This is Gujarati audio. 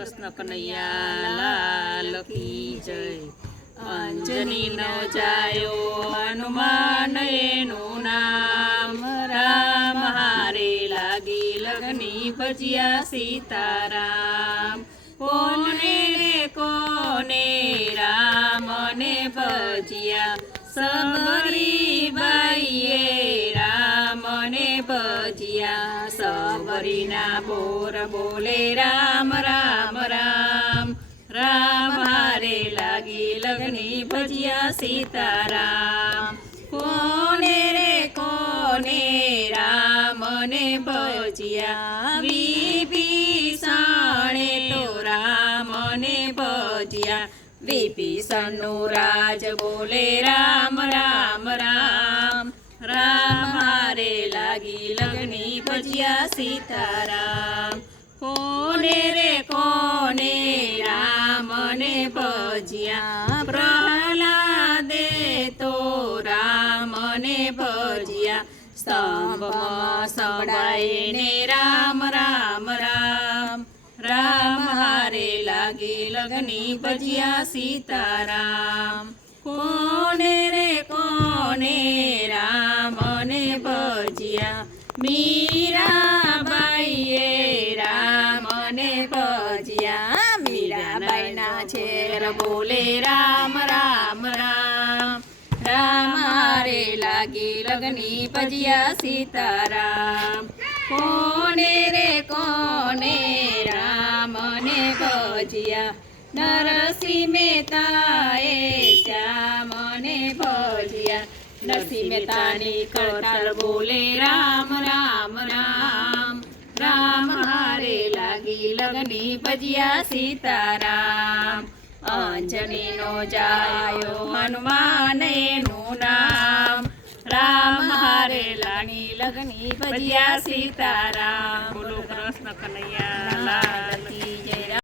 કૃષ્ણ કનૈયા લાલ કી જય। અંજનીનો જાયો હનુમાન એનું નામ, રામ હારે લાગી લગની ભજ્યા સીતારામ। કોને રે કોને રામને ભજ્યા, સબરી બાઈએ રામને ભજ્યા। સબરીના બોર બોલે રામ રામ રામ, રામ હારે લાગી લગની ભજ્યા સીતારામ। કોને રે કોને રામને ભજ્યા, વિભીષણે તો રામને ભજ્યા। વિભીષણનું રાજ બોલે રામ રામ રામ, રામ હારે લાગી લગની ભજ્યા સીતારામ। કોને રે કોને રામને ભજ્યા, પ્રહલાદે તો રામને ભજ્યા। સ્તંભમાં સંભળાય ને રામ રામ રામ, રામ હારે લાગી લગની ભજ્યા સીતારામ। કોને રે કોને રામને ભજ્યા, મીરાબાઈએ રામને ભજ્યા। મીરાબાઈના છેર બોલે રામ રામ રામ, રામ હારે લાગી લગની ભજ્યા સીતારામ। કોને રે કોને રામને ભજ્યા, નરસિંહ મહેતાએ શ્યામને ભજ્યા। નરસિંહ મહેતાની કળતર બોલે રામ રામ રામ, રામ હારે લાગી લગની ભજ્યા સીતારામ। અંજનીનો જાયો હનુમાન એનું નામ, રામ હારે લાગી લગની ભજ્યા સીતારામ। બોલો કૃષ્ણ કનૈયા લાલ કી જય।